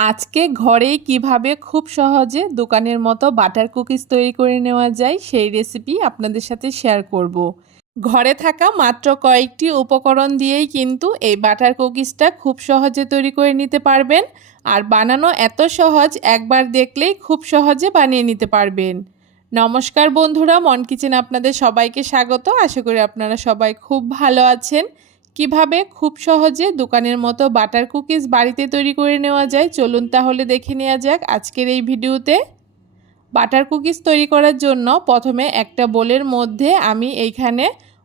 আজকে ঘরেই কিভাবে খুব সহজে দোকানের মতো বাটার কুকিজ তৈরি করে নেওয়া যায় সেই রেসিপি আপনাদের সাথে শেয়ার করব। ঘরে থাকা মাত্র কয়েকটি উপকরণ দিয়েই কিন্তু এই বাটার কুকিজটা খুব সহজে তৈরি করে নিতে পারবেন। আর বানানো এত সহজ, একবার দেখলেই খুব সহজে বানিয়ে নিতে পারবেন। নমস্কার বন্ধুরা, মন কিচেন আপনাদের সবাইকে স্বাগত। আশা করি আপনারা সবাই খুব ভালো আছেন। কিভাবে খুব সহজে দোকানের মতো বাটার কুকিজ বাড়িতে তৈরি করে নেওয়া যায়, চলুন তাহলে দেখে নেওয়া যাক আজকের এই ভিডিওতে। বাটার কুকিজ তৈরি করার জন্য প্রথমে একটা বোলের মধ্যে আমি এইখানে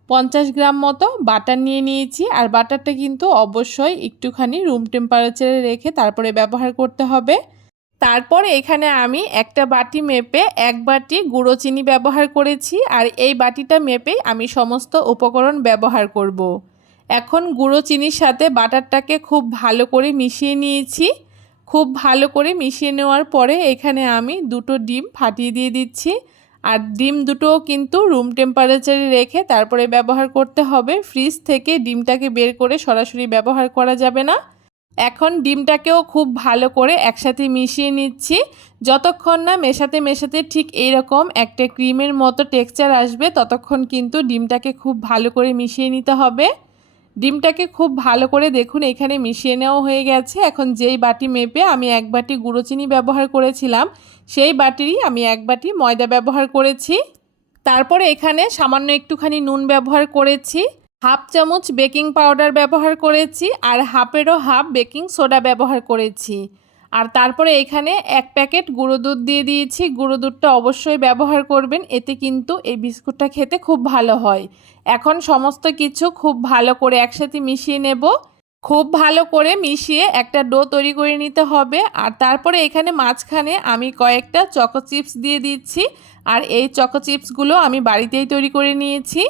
50 গ্রাম মতো বাটার নিয়ে নিয়েছি। আর বাটারটা কিন্তু অবশ্যই একটুখানি রুম টেম্পারেচারে রেখে তারপরে ব্যবহার করতে হবে। তারপর এখানে আমি একটা বাটি মেপে 1 বাটি গুঁড়ো চিনি ব্যবহার করেছি। আর এই বাটিটা মেপেই আমি সমস্ত উপকরণ ব্যবহার করব। এখন গুঁড়ো চিনির সাথে বাটারটাকে খুব ভালো করে মিশিয়ে নিয়েছি। খুব ভালো করে মিশিয়ে নেওয়ার পরে এখানে আমি 2টো ডিম ফাটিয়ে দিয়ে দিচ্ছি। আর ডিম দুটোও কিন্তু রুম টেম্পারেচারে রেখে তারপরে ব্যবহার করতে হবে। ফ্রিজ থেকে ডিমটাকে বের করে সরাসরি ব্যবহার করা যাবে না। এখন ডিমটাকেও খুব ভালো করে একসাথে মিশিয়ে নিচ্ছি। যতক্ষণ না মেশাতে মেশাতে ঠিক এইরকম একটা ক্রিমের মতো টেক্সচার আসবে, ততক্ষণ কিন্তু ডিমটাকে খুব ভালো করে মিশিয়ে নিতে হবে। ডিমটাকে খুব ভালো করে দেখুন এখানে মিশিয়ে নেওয়া হয়ে গেছে। এখন যেই বাটি মেপে আমি 1 বাটি গুঁড়ো চিনি ব্যবহার করেছিলাম, সেই বাটিরই আমি 1 বাটি ময়দা ব্যবহার করেছি। তারপরে এখানে সামান্য একটুখানি নুন ব্যবহার করেছি, হাফ চামচ বেকিং পাউডার ব্যবহার করেছি, আর হাফেরও হাফ বেকিং সোডা ব্যবহার করেছি। আর তারপরে এখানে 1 প্যাকেট গুঁড়ো দুধ দিয়ে দিয়েছি। গুঁড়ো দুধটা অবশ্যই ব্যবহার করবেন, এতে কিন্তু এই বিস্কুটটা খেতে খুব ভালো হয়। এখন সমস্ত কিছু খুব ভালো করে একসাথে মিশিয়ে নেব। খুব ভালো করে মিশিয়ে একটা ডো তৈরি করে নিতে হবে। আর তারপরে এখানে মাঝখানে আমি কয়েকটা চকো চিপস দিয়ে দিচ্ছি। আর এই চকো চিপসগুলো আমি বাড়িতেই তৈরি করে নিয়েছি।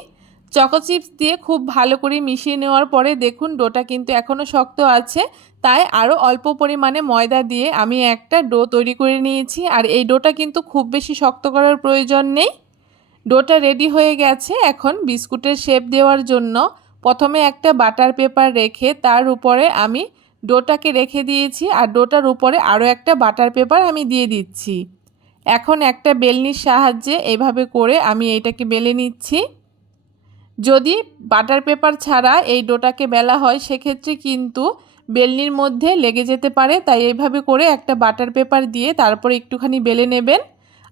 চকো চিপস দিয়ে খুব ভালো করে মিশিয়ে নেওয়ার পরে দেখুন ডোটা কিন্তু এখনও শক্ত আছে, তাই আরও অল্প পরিমাণে ময়দা দিয়ে আমি একটা ডো তৈরি করে নিয়েছি। আর এই ডোটা কিন্তু খুব বেশি শক্ত করার প্রয়োজন নেই। ডোটা রেডি হয়ে গেছে। এখন বিস্কুটের শেপ দেওয়ার জন্য প্রথমে একটা বাটার পেপার রেখে তার উপরে আমি ডোটাকে রেখে দিয়েছি। আর ডোটার উপরে আরও একটা বাটার পেপার আমি দিয়ে দিচ্ছি। এখন একটা বেলনির সাহায্যে এভাবে করে আমি এইটাকে বেলে নিচ্ছি। যদি বাটার পেপার ছাড়া এই ডোটাকে বেলা হয়, সেক্ষেত্রে কিন্তু বেলনির মধ্যে লেগে যেতে পারে। তাই এইভাবে করে একটা বাটার পেপার দিয়ে তারপরে একটুখানি বেলে নেবেন।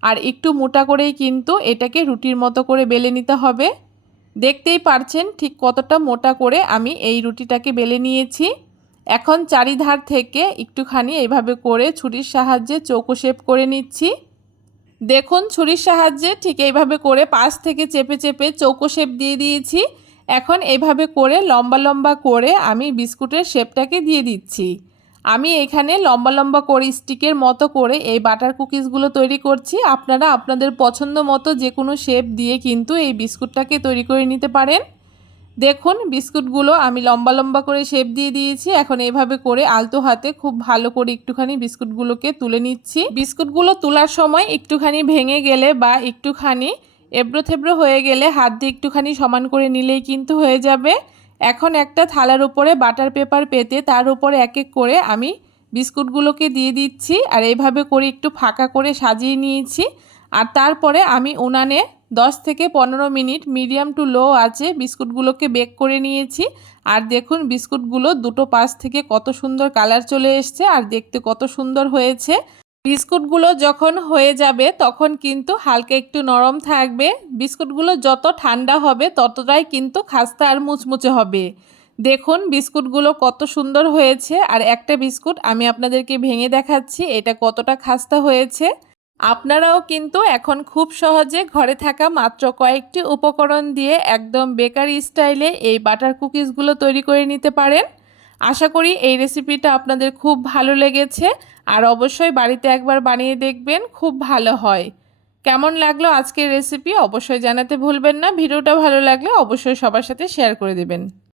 আর একটু মোটা করেই কিন্তু এটাকে রুটির মতো করে বেলে নিতে হবে। দেখতেই পারছেন ঠিক কতটা মোটা করে আমি এই রুটিটাকে বেলে নিয়েছি। এখন চারিধার থেকে একটুখানি এইভাবে করে ছুরির সাহায্যে চৌকো শেপ করে নিচ্ছি। দেখুন ছুরির সাহায্যে ঠিক এইভাবে করে পাশ থেকে চেপে চেপে চৌকো শেপ দিয়ে দিয়েছি। এখন এইভাবে করে লম্বা লম্বা করে আমি বিস্কুটের শেপটাকে দিয়ে দিচ্ছি। আমি এখানে লম্বা লম্বা করে স্টিকের মতো করে এই বাটার কুকিজগুলো তৈরি করছি। আপনারা আপনাদের পছন্দ মতো যে কোনো শেপ দিয়ে কিন্তু এই বিস্কুটটাকে তৈরি করে নিতে পারেন। দেখুন বিস্কুটগুলো আমি লম্বা লম্বা করে শেপ দিয়ে দিয়েছি। এখন এইভাবে করে আলতো হাতে খুব ভালো করে একটুখানি বিস্কুটগুলোকে তুলে নিচ্ছি। বিস্কুটগুলো তোলার সময় একটুখানি ভেঙে গেলে বা একটুখানি এবড়ো থেবড়ো হয়ে গেলে হাত দিয়ে একটুখানি সমান করে নিলেই কিন্তু হয়ে যাবে। এখন একটা থালার উপরে বাটার পেপার পেতে তার উপরে এক এক করে আমি বিস্কুটগুলোকে দিয়ে দিচ্ছি। আর এইভাবে করে একটু ফাঁকা করে সাজিয়ে নিয়েছি। আর তারপরে আমি উনানে 10 থেকে 15 মিনিট মিডিয়াম টু লো আঁচে বিস্কুটগুলোকে বেক করে নিয়েছি। আর দেখুন বিস্কুটগুলো দুটো পাশ থেকে কত সুন্দর কালার চলে এসছে আর দেখতে কত সুন্দর হয়েছে। বিস্কুটগুলো যখন হয়ে যাবে তখন কিন্তু হালকা একটু নরম থাকবে। বিস্কুটগুলো যত ঠান্ডা হবে ততটাই কিন্তু খাস্তা আর মুচমুচে হবে। দেখুন বিস্কুটগুলো কত সুন্দর হয়েছে। আর একটা বিস্কুট আমি আপনাদেরকে ভেঙে দেখাচ্ছি এটা কতটা খাস্তা হয়েছে। আপনারাও কিন্তু এখন খুব সহজে ঘরে থাকা মাত্র কয়েকটি উপকরণ দিয়ে একদম বেকারি স্টাইলে এই বাটার কুকিজগুলো তৈরি করে নিতে পারেন। আশা করি এই রেসিপিটা আপনাদের খুব ভালো লেগেছে। আর অবশ্যই বাড়িতে একবার বানিয়ে দেখবেন, খুব ভালো হয়। কেমন লাগলো আজকের রেসিপি অবশ্যই জানাতে ভুলবেন না। ভিডিওটা ভালো লাগলে অবশ্যই সবার সাথে শেয়ার করে দেবেন।